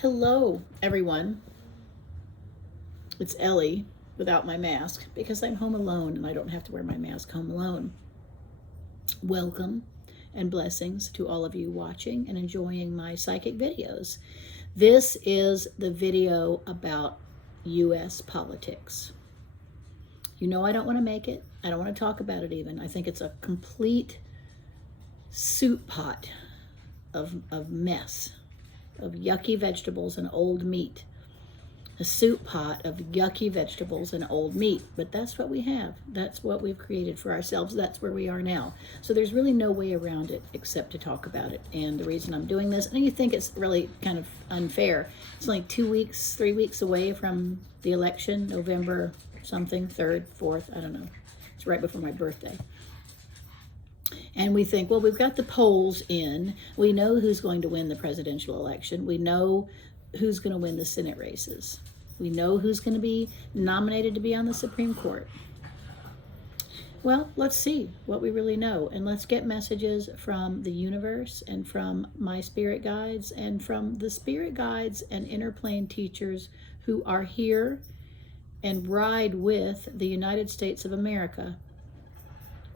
Hello, everyone. It's Ellie without my mask because I'm home alone and I don't have to wear my mask home alone. Welcome and blessings to all of you watching and enjoying my psychic videos. This is the video about U.S. politics. You know I don't want to make it. I don't want to talk about it even. I think it's a complete soup pot of mess, of yucky vegetables and old meat. A soup pot of yucky vegetables and old meat. But that's what we have. That's what we've created for ourselves. That's where we are now. So there's really no way around it except to talk about it. And the reason I'm doing this, and you think it's really kind of unfair, it's like 2 weeks, 3 weeks away from the election, November something, 3rd, 4th, I don't know. It's right before my birthday. And we think, well, we've got the polls in. We know who's going to win the presidential election. We know who's going to win the Senate races. We know who's going to be nominated to be on the Supreme Court. Well, let's see what we really know. And let's get messages from the universe and from my spirit guides and from the spirit guides and inner plane teachers who are here and ride with the United States of America,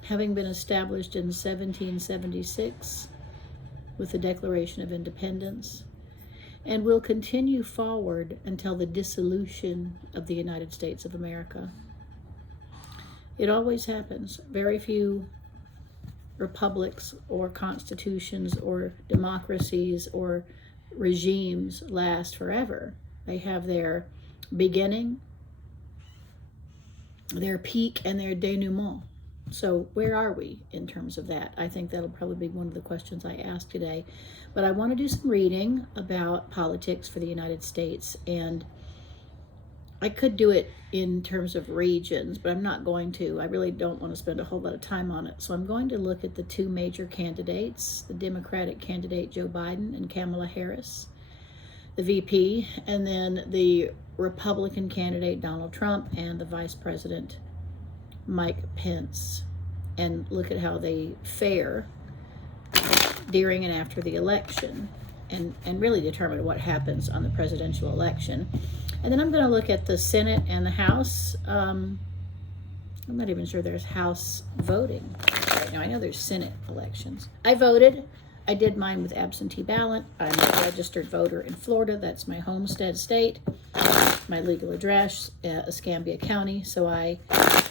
having been established in 1776 with the Declaration of Independence, and will continue forward until the dissolution of the United States of America. It always happens. Very few republics or constitutions or democracies or regimes last forever. They have their beginning, their peak, and their denouement. So where are we in terms of that? I think that'll probably be one of the questions I ask today. But I want to do some reading about politics for the United States. And I could do it in terms of regions, but I'm not going to. I really don't want to spend a whole lot of time on it. So I'm going to look at the two major candidates, the Democratic candidate Joe Biden and Kamala Harris, the VP, and then the Republican candidate Donald Trump and the Vice President Mike Pence, and look at how they fare during and after the election, and really determine what happens on the presidential election. And then I'm going to look at the Senate and the House. I'm not even sure there's House voting right now. I know there's Senate elections. I voted. I did mine with absentee ballot. I'm a registered voter in Florida. That's my homestead state. My legal address, Escambia County. So I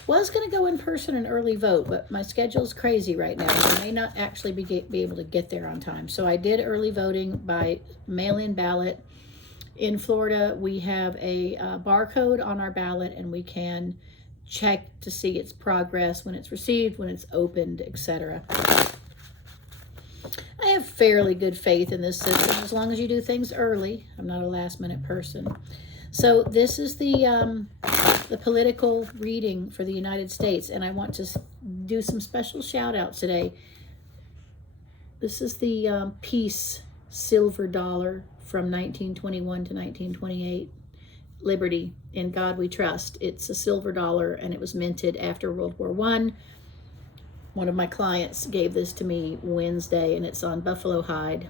was going to go in person and early vote, but my schedule's crazy right now. I may not actually be able to get there on time. So I did early voting by mail-in ballot. In Florida, we have a barcode on our ballot, and we can check to see its progress, when it's received, when it's opened, etc. I have fairly good faith in this system as long as you do things early. I'm not a last-minute person. So this is the political reading for the United States, and I want to do some special shout-outs today. This is the peace silver dollar from 1921 to 1928. Liberty, in God we trust. It's a silver dollar, and it was minted after World War I. One of my clients gave this to me Wednesday, and it's on buffalo hide.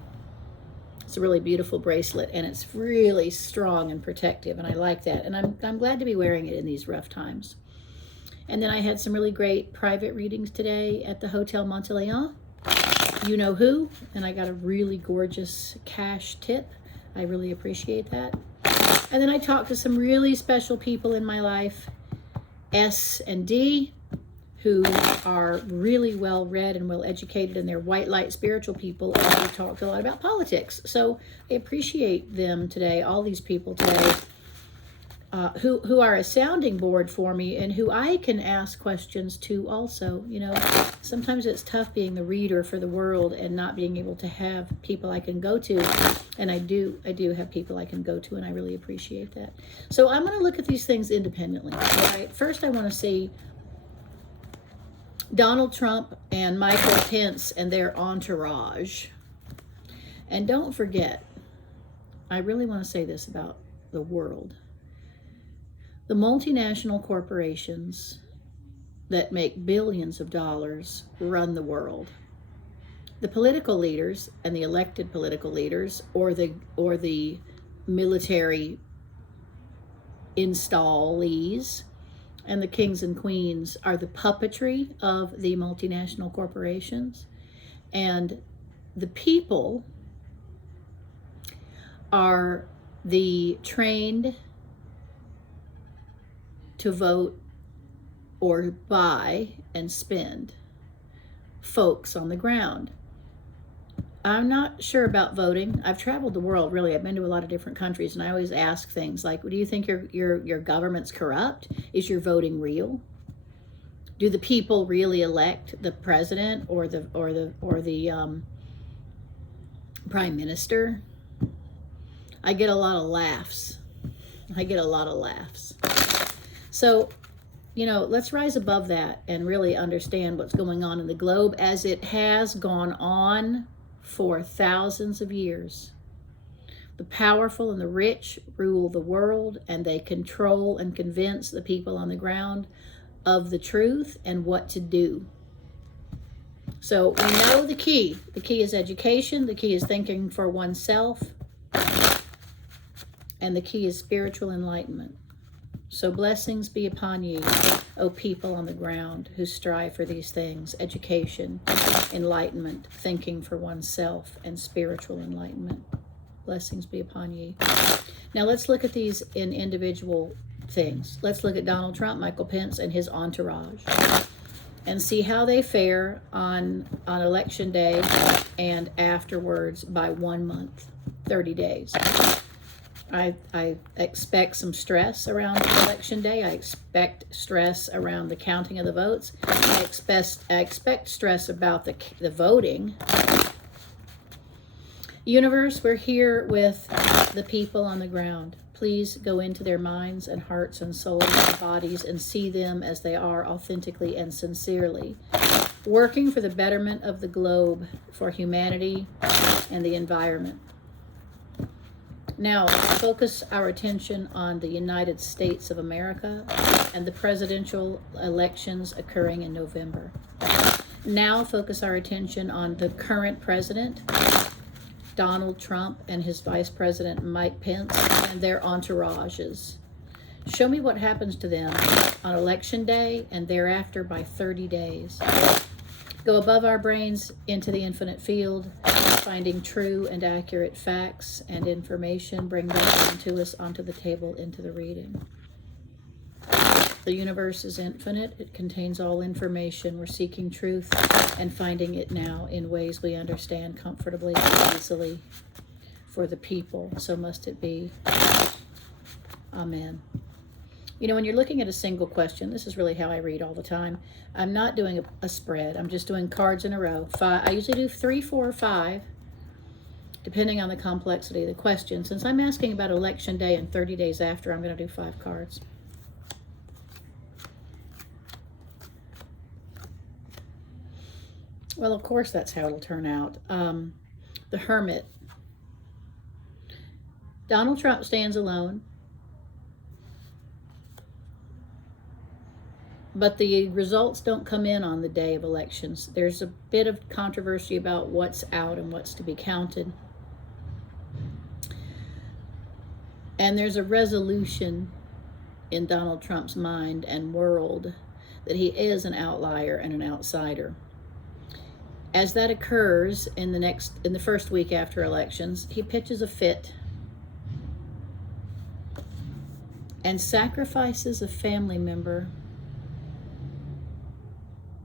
It's a really beautiful bracelet, and it's really strong and protective, and I like that. And I'm glad to be wearing it in these rough times. And then I had some really great private readings today at the Hotel Monteleone. You know who? And I got a really gorgeous cash tip. I really appreciate that. And then I talked to some really special people in my life, S and D, who are really well read and well educated, and they're white light spiritual people, and we talked a lot about politics. So I appreciate them today, all these people today, who are a sounding board for me and who I can ask questions to also. You know, sometimes it's tough being the reader for the world and not being able to have people I can go to. And I do have people I can go to, and I really appreciate that. So I'm going to look at these things independently. All right. First, I want to see Donald Trump and Michael Pence and their entourage. And don't forget, I really want to say this about the world. The multinational corporations that make billions of dollars run the world. The political leaders and the elected political leaders, or the military installees, and the kings and queens are the puppetry of the multinational corporations, and the people are the trained to vote or buy and spend folks on the ground. I'm not sure about voting. I've traveled the world, really. I've been to a lot of different countries, and I always ask things like, do you think your government's corrupt? Is your voting real? Do the people really elect the president or the prime minister? I get a lot of laughs. So, let's rise above that and really understand what's going on in the globe, as it has gone on for thousands of years. The powerful and the rich rule the world, and they control and convince the people on the ground of the truth and what to do. So we know the key. The key is education. The key is thinking for oneself. And the key is spiritual enlightenment. So blessings be upon you, O people on the ground who strive for these things: education, enlightenment, thinking for oneself, and spiritual enlightenment. Blessings be upon you. Now let's look at these in individual things. Let's look at Donald Trump, Michael Pence, and his entourage, and see how they fare on election day and afterwards by 1 month, 30 days. I expect some stress around election day. I expect stress around the counting of the votes. I expect stress about the voting. Universe, we're here with the people on the ground. Please go into their minds and hearts and souls and bodies and see them as they are, authentically and sincerely, working for the betterment of the globe, for humanity and the environment. Now, focus our attention on the United States of America and the presidential elections occurring in November. Now, focus our attention on the current president, Donald Trump, and his vice president, Mike Pence, and their entourages. Show me what happens to them on election day and thereafter by 30 days. Go above our brains into the infinite field, finding true and accurate facts and information. Bring that into us, onto the table, into the reading. The universe is infinite. It contains all information. We're seeking truth and finding it now in ways we understand comfortably and easily for the people. So must it be. Amen. When you're looking at a single question, this is really how I read all the time. I'm not doing a spread. I'm just doing cards in a row. I usually do 3, 4, or 5, depending on the complexity of the question. Since I'm asking about election day and 30 days after, I'm going to do 5 cards. Well, of course, that's how it'll turn out. The Hermit. Donald Trump stands alone. But the results don't come in on the day of elections. There's a bit of controversy about what's out and what's to be counted. And there's a resolution in Donald Trump's mind and world that he is an outlier and an outsider. As that occurs in the first week after elections, he pitches a fit and sacrifices a family member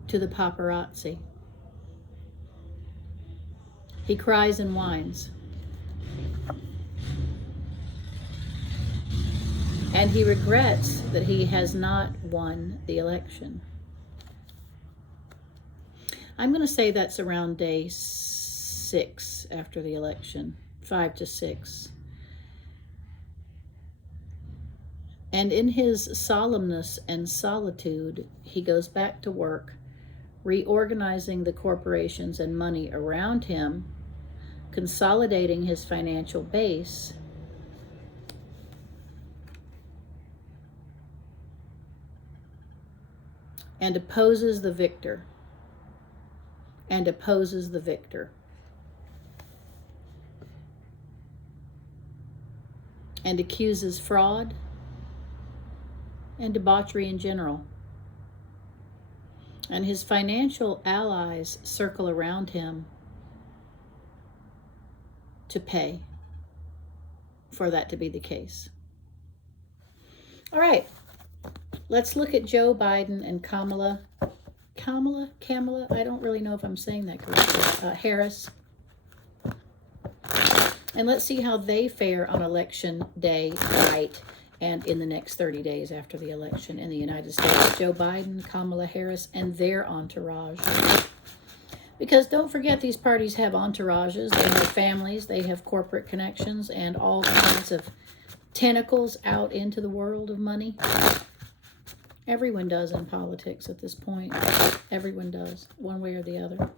to the paparazzi. He cries and whines. And he regrets that he has not won the election. I'm going to say that's around day 6 after the election, 5 to 6. And in his solemnness and solitude, he goes back to work, reorganizing the corporations and money around him, consolidating his financial base, and opposes the victor. and accuses fraud and debauchery in general. And his financial allies circle around him to pay for that to be the case. All right, let's look at Joe Biden and Kamala, I don't really know if I'm saying that correctly, Harris. And let's see how they fare on election day night and in the next 30 days after the election in the United States. Joe Biden, Kamala Harris, and their entourage. Because don't forget, these parties have entourages, they have families, they have corporate connections, and all kinds of tentacles out into the world of money. Everyone does in politics at this point. Everyone does, one way or the other.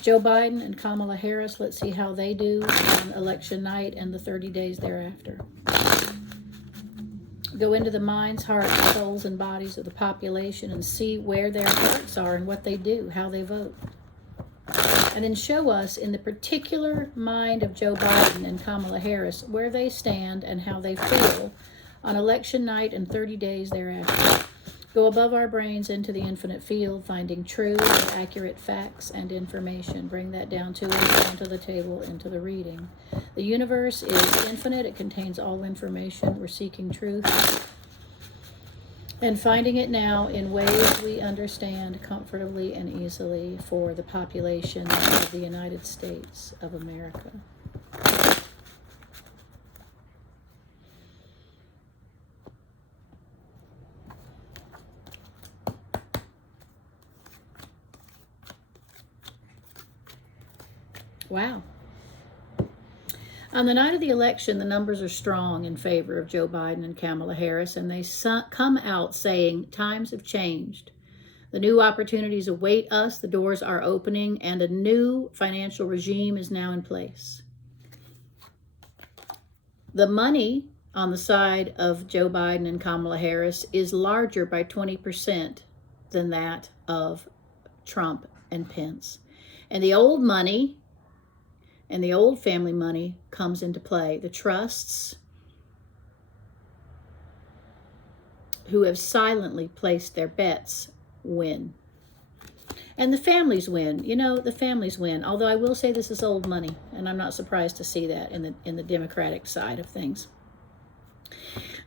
Joe Biden and Kamala Harris, let's see how they do on election night and the 30 days thereafter. Go into the minds, hearts, souls, and bodies of the population and see where their hearts are and what they do, how they vote. And then show us in the particular mind of Joe Biden and Kamala Harris where they stand and how they feel on election night and 30 days thereafter. Go above our brains into the infinite field, finding true and accurate facts and information. Bring that down to us, onto the table, into the reading. The universe is infinite. It contains all information. We're seeking truth and finding it now in ways we understand comfortably and easily for the population of the United States of America. Wow. On the night of the election, the numbers are strong in favor of Joe Biden and Kamala Harris, and they come out saying times have changed. The new opportunities await us, the doors are opening, and a new financial regime is now in place. The money on the side of Joe Biden and Kamala Harris is larger by 20% than that of Trump and Pence. And the old money and the old family money comes into play. The trusts who have silently placed their bets win. And the families win. You know, the families win. Although I will say this is old money, and I'm not surprised to see that in the Democratic side of things.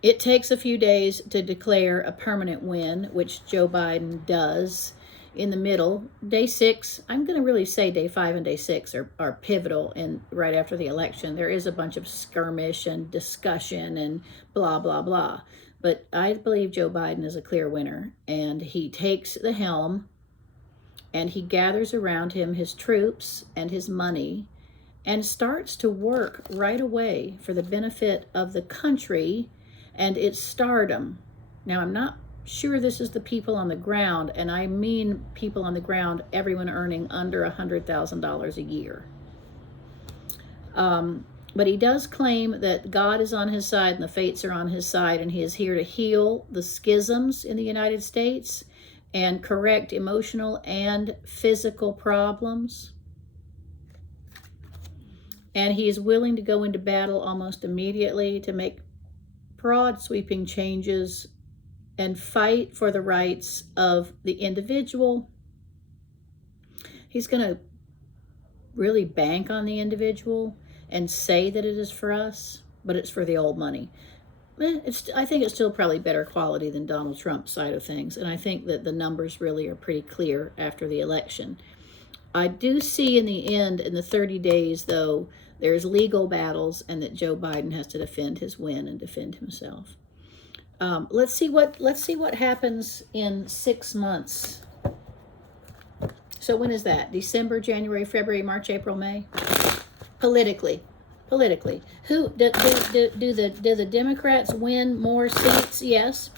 It takes a few days to declare a permanent win, which Joe Biden does. In the middle, day 6, I'm going to really say day 5 and day 6 are pivotal, and right after the election there is a bunch of skirmish and discussion and blah blah blah, but I believe Joe Biden is a clear winner, and he takes the helm and he gathers around him his troops and his money and starts to work right away for the benefit of the country and its stardom. Now, I'm not sure this is the people on the ground, and I mean people on the ground, everyone earning under $100,000 a year. But he does claim that God is on his side and the fates are on his side, and he is here to heal the schisms in the United States and correct emotional and physical problems. And he is willing to go into battle almost immediately to make broad sweeping changes and fight for the rights of the individual. He's going to really bank on the individual and say that it is for us, but it's for the old money. I think it's still probably better quality than Donald Trump's side of things, and I think that the numbers really are pretty clear after the election. I do see in the end, in the 30 days, though, there's legal battles, and that Joe Biden has to defend his win and defend himself. Let's see what happens in 6 months. So when is that? December, January, February, March, April, May? Politically, who do the Democrats win more seats? Yes.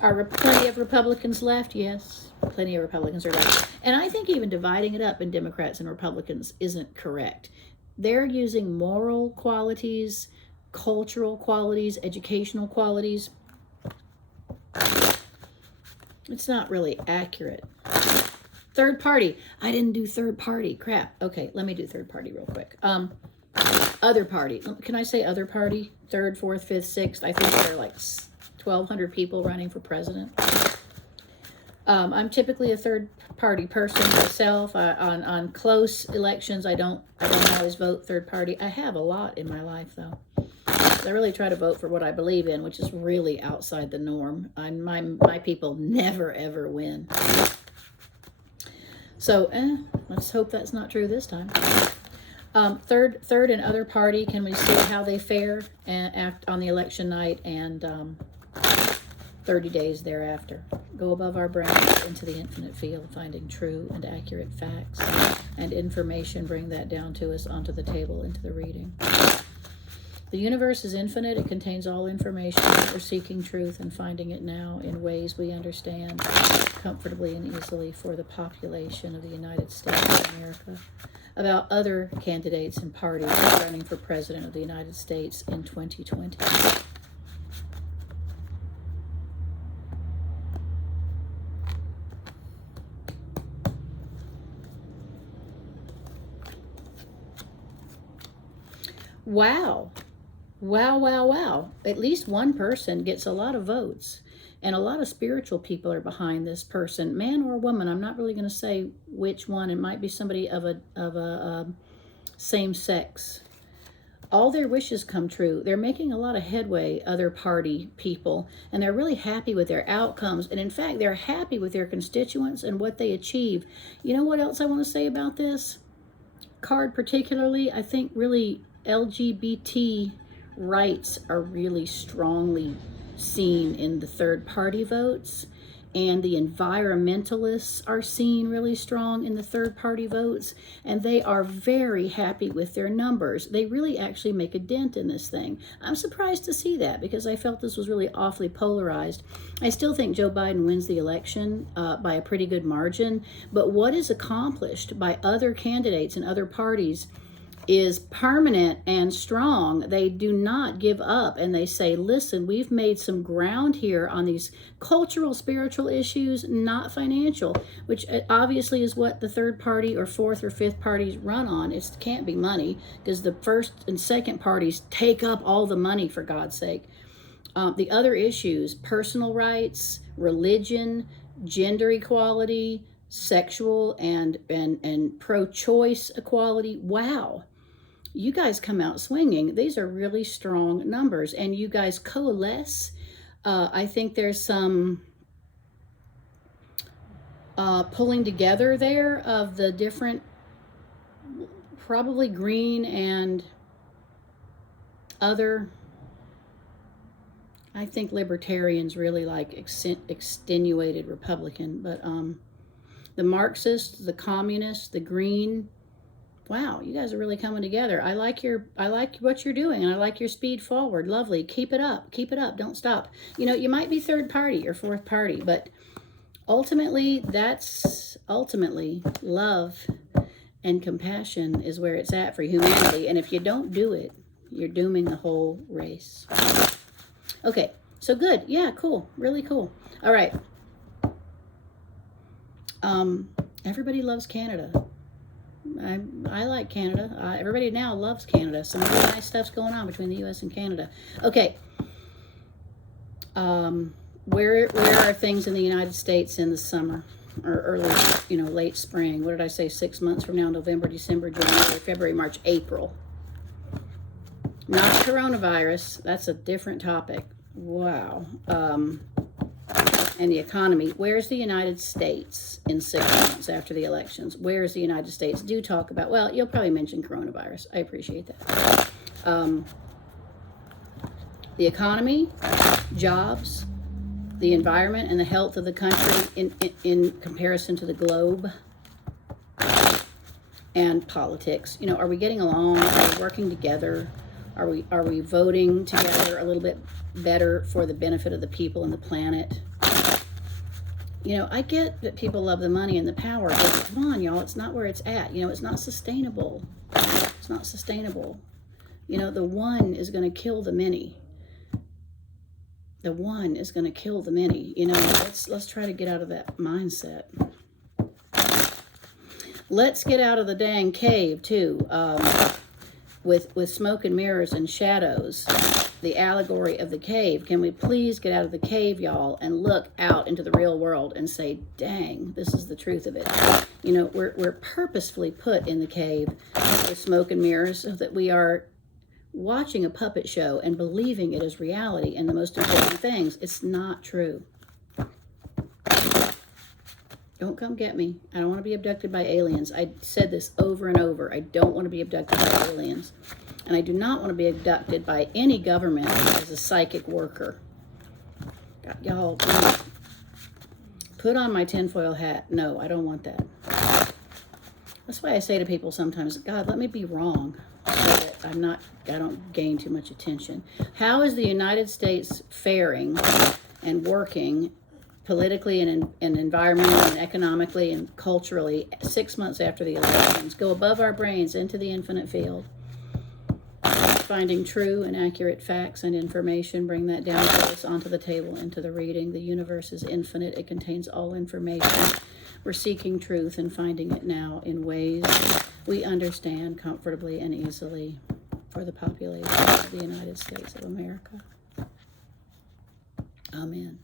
Are plenty of Republicans left? Yes, plenty of Republicans are left. And I think even dividing it up in Democrats and Republicans isn't correct. They're using moral qualities, cultural qualities, educational qualities. It's not really accurate. Third party. I didn't do third party. Crap. Okay, let me do third party real quick. Other party. Can I say other party? Third, fourth, fifth, sixth. I think there are like 1,200 people running for president. I'm typically a third party person myself. On close elections, I don't always vote third party. I have a lot in my life though. I really try to vote for what I believe in, which is really outside the norm. My people never ever win. So let's hope that's not true this time. Third and other party, can we see how they fare on the election night and 30 days thereafter? Go above our brains into the infinite field, finding true and accurate facts and information. Bring that down to us onto the table into the reading. The universe is infinite. It contains all information. We're seeking truth and finding it now in ways we understand comfortably and easily for the population of the United States of America, about other candidates and parties running for president of the United States in 2020. Wow. Wow, wow, wow. At least one person gets a lot of votes. And a lot of spiritual people are behind this person, man or woman. I'm not really going to say which one. It might be somebody of a same sex. All their wishes come true. They're making a lot of headway, other party people, and they're really happy with their outcomes. And in fact, they're happy with their constituents and what they achieve. You know what else I want to say about this card particularly? I think really LGBT rights are really strongly seen in the third party votes, and the environmentalists are seen really strong in the third party votes, and they are very happy with their numbers. They really actually make a dent in this thing. I'm surprised to see that because I felt this was really awfully polarized. I still think Joe Biden wins the election by a pretty good margin, but what is accomplished by other candidates and other parties is permanent and strong. They do not give up, and they say, listen, we've made some ground here on these cultural, spiritual issues, not financial, which obviously is what the third party or fourth or fifth parties run on. It can't be money, because the first and second parties take up all the money, for God's sake. The other issues, personal rights, religion, gender equality, sexual and pro-choice equality. Wow. You guys come out swinging. These are really strong numbers, and you guys coalesce. I think there's some pulling together there of the different, probably green and other. I think libertarians really like extenuated Republican, but the Marxists, the communists, the green. Wow, you guys are really coming together. I like what you're doing, and I like your speed forward. Lovely. Keep it up. Keep it up. Don't stop. You know, you might be third party or fourth party, but ultimately, love and compassion is where it's at for humanity. And if you don't do it, you're dooming the whole race. Okay, so good. Yeah, cool. Really cool. All right. Everybody loves Canada. I like Canada. Everybody now loves Canada. Some really nice stuff's going on between the U.S. and Canada. Okay. Where are things in the United States in the summer or early, late spring? What did I say? 6 months from now, November, December, January, February, March, April. Not coronavirus. That's a different topic. Wow. And the economy. Where's the United States in 6 months after the elections? Where's the United States? Do talk about, well, you'll probably mention coronavirus. I appreciate that. The economy, jobs, the environment, and the health of the country in comparison to the globe, and politics. Are we getting along? Are we working together? Are we voting together a little bit better for the benefit of the people and the planet? I get that people love the money and the power, but come on, y'all, it's not where it's at. It's not sustainable. It's not sustainable. The one is going to kill the many. The one is going to kill the many. Let's try to get out of that mindset. Let's get out of the dang cave, too. with smoke and mirrors and shadows, the allegory of the cave. Can we please get out of the cave, y'all, and look out into the real world and say, dang, this is the truth of it. You know, we're purposefully put in the cave with smoke and mirrors so that we are watching a puppet show and believing it is reality. And the most important things, it's not true. Don't come get me. I don't want to be abducted by aliens. I said this over and over. I don't want to be abducted by aliens. And I do not want to be abducted by any government as a psychic worker. Y'all, put on my tinfoil hat. No, I don't want that. That's why I say to people sometimes, God, let me be wrong so that I don't gain too much attention. How is the United States faring and working politically and environmentally and economically and culturally 6 months after the elections? Go above our brains into the infinite field. Finding true and accurate facts and information, bring that down to us onto the table, into the reading. The universe is infinite. It contains all information. We're seeking truth and finding it now in ways we understand comfortably and easily for the population of the United States of America. Amen.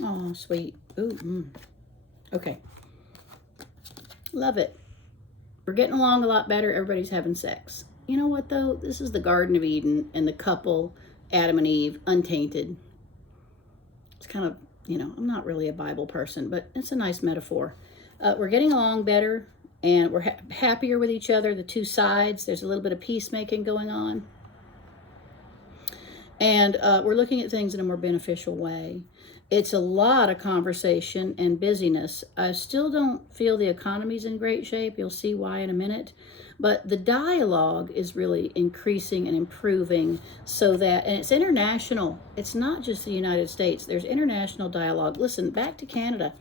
Oh, sweet. Ooh, Okay. Love it. We're getting along a lot better. Everybody's having sex. You know what, though? This is the Garden of Eden and the couple, Adam and Eve, untainted. It's kind of, I'm not really a Bible person, but it's a nice metaphor. We're getting along better, and we're happier with each other, the two sides. There's a little bit of peacemaking going on. And we're looking at things in a more beneficial way. It's a lot of conversation and busyness. I still don't feel the economy's in great shape. You'll see why in a minute. But the dialogue is really increasing and improving so that, and it's international. It's not just the United States. There's international dialogue. Listen, back to Canada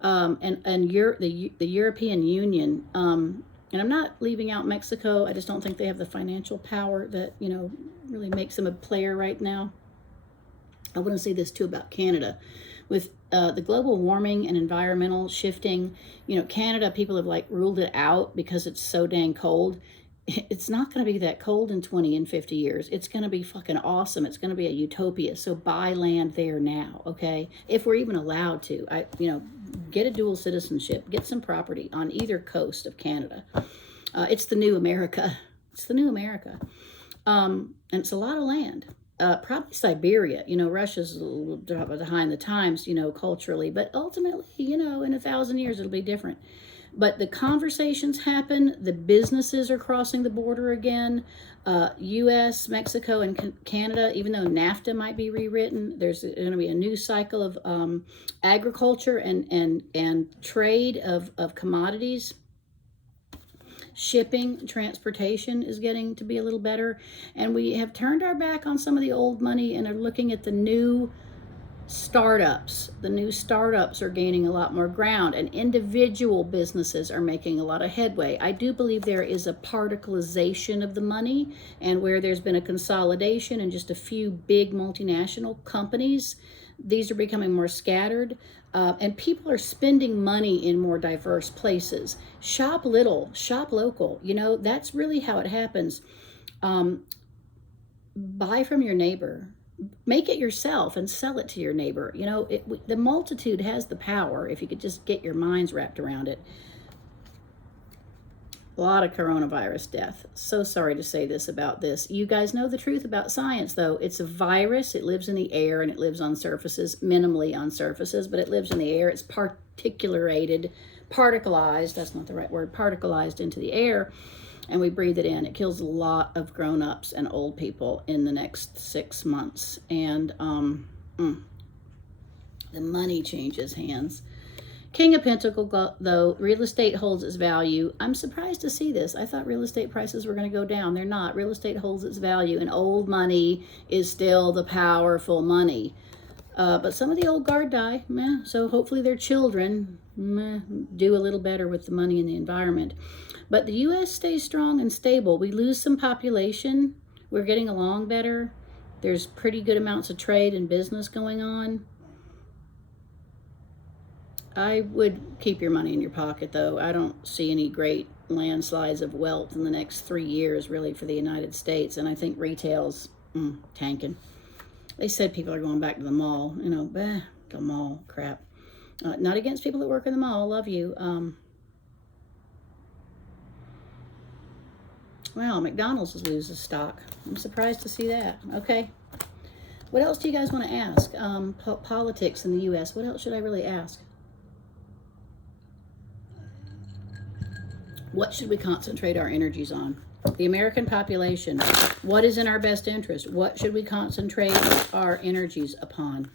and the European Union. And I'm not leaving out Mexico. I just don't think they have the financial power that, really makes them a player right now. I want to say this too about Canada. With the global warming and environmental shifting, Canada, people have ruled it out because it's so dang cold. It's not going to be that cold in 20 and 50 years. It's going to be fucking awesome. It's going to be a utopia. So buy land there now, okay? If we're even allowed to. Get a dual citizenship. Get some property on either coast of Canada. It's the new America. It's the new America. And it's a lot of land. Probably Siberia. Russia's a little behind the times, culturally, but ultimately, in 1,000 years, it'll be different. But the conversations happen. The businesses are crossing the border again. U.S., Mexico, and Canada, even though NAFTA might be rewritten, there's going to be a new cycle of agriculture and trade of commodities. Shipping, transportation is getting to be a little better. And we have turned our back on some of the old money and are looking at the new startups. The new startups are gaining a lot more ground, and individual businesses are making a lot of headway. I do believe there is a particleization of the money, and where there's been a consolidation and just a few big multinational companies, these are becoming more scattered. And people are spending money in more diverse places. Shop little, shop local. That's really how it happens. Buy from your neighbor. Make it yourself and sell it to your neighbor. The multitude has the power if you could just get your minds wrapped around it. A lot of coronavirus death. So sorry to say this about this. You guys know the truth about science, though. It's a virus. It lives in the air and it lives on surfaces, minimally on surfaces, but it lives in the air. It's particularized, that's not the right word, particleized into the air, and we breathe it in. It kills a lot of grown-ups and old people in the next 6 months. And the money changes hands. King of Pentacles, though, real estate holds its value. I'm surprised to see this. I thought real estate prices were going to go down. They're not. Real estate holds its value, and old money is still the powerful money. But some of the old guard die, so hopefully their children do a little better with the money and the environment. But the U.S. stays strong and stable. We lose some population. We're getting along better. There's pretty good amounts of trade and business going on. I would keep your money in your pocket, though. I don't see any great landslides of wealth in the next 3 years, really, for the United States. And I think retail's tanking. They said people are going back to the mall. The mall crap. Not against people that work in the mall. Love you. Wow, McDonald's loses stock. I'm surprised to see that. Okay. What else do you guys want to ask? Politics in the U.S. What else should I really ask? What should we concentrate our energies on? The American population. What is in our best interest? What should we concentrate our energies upon?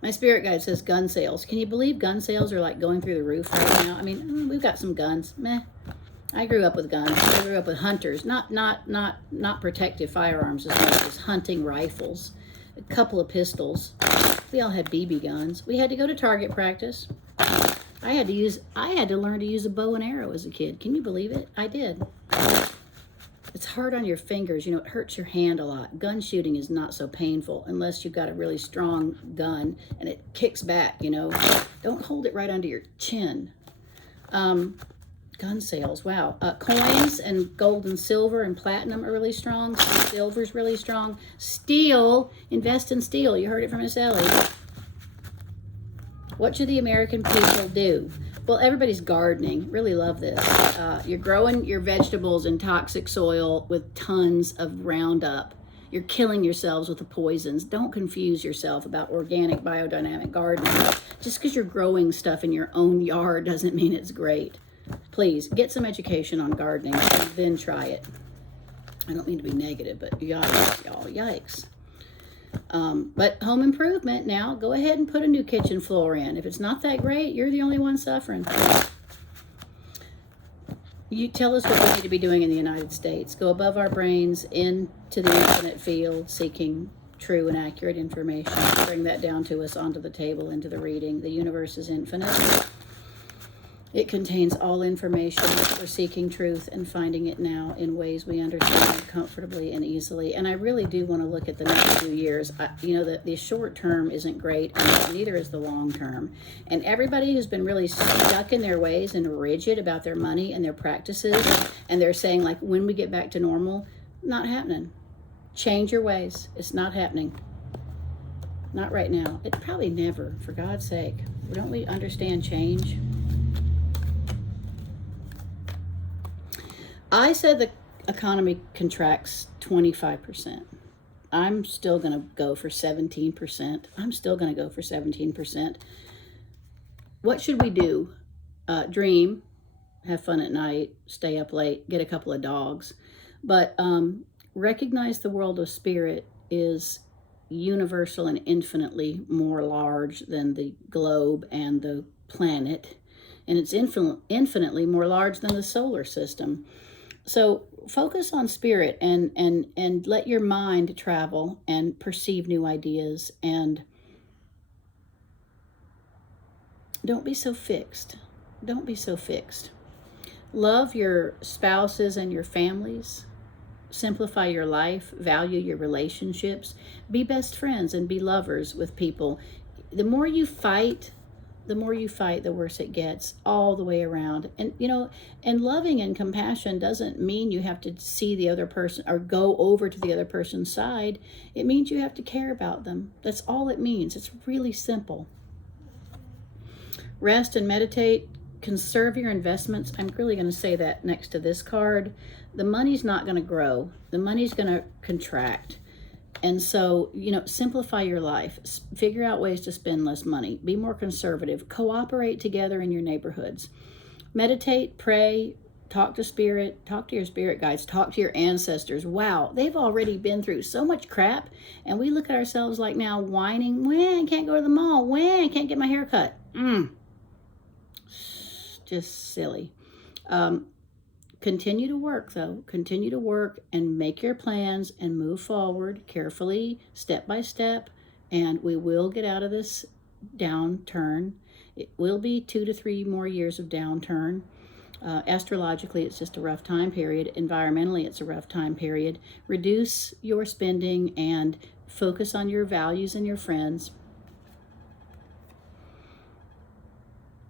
My spirit guide says gun sales. Can you believe gun sales are like going through the roof right now? I mean, we've got some guns. Meh. I grew up with guns. I grew up with hunters, not protective firearms as much as hunting rifles, a couple of pistols. We all had BB guns. We had to go to target practice. I had to learn to use a bow and arrow as a kid. Can you believe it? I did. It's hard on your fingers. It hurts your hand a lot. Gun shooting is not so painful unless you've got a really strong gun and it kicks back, Don't hold it right under your chin. Gun sales, wow. Coins and gold and silver and platinum are really strong. Silver's really strong. Steel, invest in steel. You heard it from Miss Ellie. What should the American people do? Well, everybody's gardening. Really love this. You're growing your vegetables in toxic soil with tons of Roundup. You're killing yourselves with the poisons. Don't confuse yourself about organic biodynamic gardening. Just because you're growing stuff in your own yard doesn't mean it's great. Please, get some education on gardening and then try it. I don't mean to be negative, but yikes, y'all, yikes. But home improvement now, go ahead and put a new kitchen floor in. If it's not that great, you're the only one suffering. You tell us what we need to be doing in the United States. Go above our brains into the infinite field, seeking true and accurate information. Bring that down to us onto the table, into the reading. The universe is infinite. It contains all information. We're seeking truth and finding it now in ways we understand comfortably and easily. And I really do want to look at the next few years. The short term isn't great, and neither is the long term. And everybody who's been really stuck in their ways and rigid about their money and their practices, and they're saying, like, when we get back to normal, not happening. Change your ways. It's not happening. Not right now. It probably never, for God's sake. Don't we understand change? I said the economy contracts 25%. I'm still going to go for 17%. I'm still going to go for 17%. What should we do? Dream, have fun at night, stay up late, get a couple of dogs. But recognize the world of spirit is universal and infinitely more large than the globe and the planet. And it's infinitely more large than the solar system. So focus on spirit and let your mind travel and perceive new ideas, and don't be so fixed. Don't be so fixed. Love your spouses and your families. Simplify your life. Value your relationships. Be best friends and be lovers with people. The more you fight, the worse it gets all the way around. And loving and compassion doesn't mean you have to see the other person or go over to the other person's side. It means you have to care about them. That's all it means. It's really simple. Rest and meditate. Conserve your investments. I'm really going to say that next to this card. The money's not going to grow. The money's going to contract. And so, simplify your life. Figure out ways to spend less money. Be more conservative. Cooperate together in your neighborhoods. Meditate, pray, talk to spirit, talk to your spirit guides, talk to your ancestors. Wow, they've already been through so much crap. And we look at ourselves like now whining, I can't go to the mall. I can't get my hair cut. Just silly. Continue to work, though. Continue to work and make your plans and move forward carefully, step by step, and we will get out of this downturn. It will be 2 to 3 more years of downturn. Astrologically, it's just a rough time period. Environmentally, it's a rough time period. Reduce your spending and focus on your values and your friends.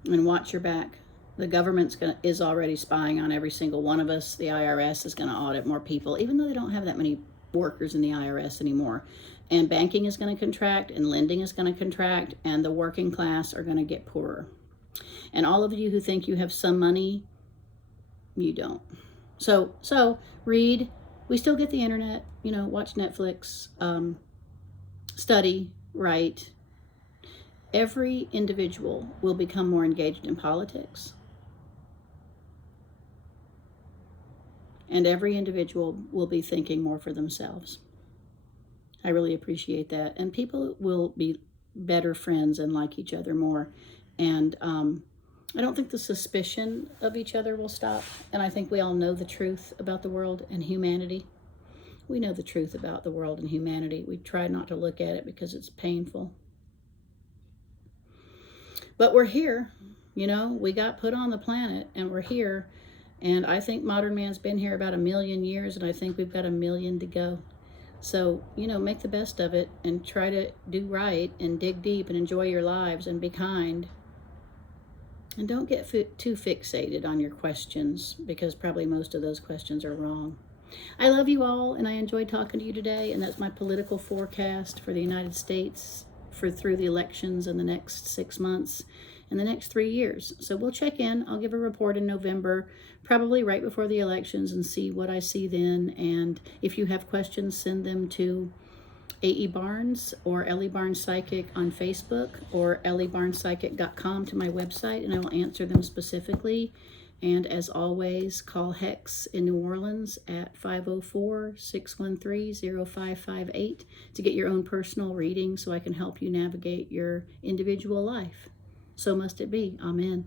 And watch your back. The government's is already spying on every single one of us. The IRS is going to audit more people, even though they don't have that many workers in the IRS anymore. And banking is going to contract, and lending is going to contract, and the working class are going to get poorer. And all of you who think you have some money, you don't. So read. We still get the internet, watch Netflix, study, write. Every individual will become more engaged in politics. And every individual will be thinking more for themselves. I really appreciate that. And people will be better friends and like each other more. And I don't think the suspicion of each other will stop. And I think we all know the truth about the world and humanity. We know the truth about the world and humanity. We try not to look at it because it's painful. But we're here, we got put on the planet and we're here. And I think modern man's been here about 1 million years, and I think we've got 1 million to go. So, make the best of it and try to do right and dig deep and enjoy your lives and be kind. And don't get too fixated on your questions, because probably most of those questions are wrong. I love you all, and I enjoyed talking to you today, and that's my political forecast for the United States through the elections in the next 6 months and the next 3 years. So we'll check in. I'll give a report in November, probably right before the elections, and see what I see then. And if you have questions, send them to A.E. Barnes or Ellie Barnes Psychic on Facebook, or elliebarnespsychic.com to my website, and I will answer them specifically. And as always, call Hex in New Orleans at 504-613-0558 to get your own personal reading so I can help you navigate your individual life. So must it be. Amen.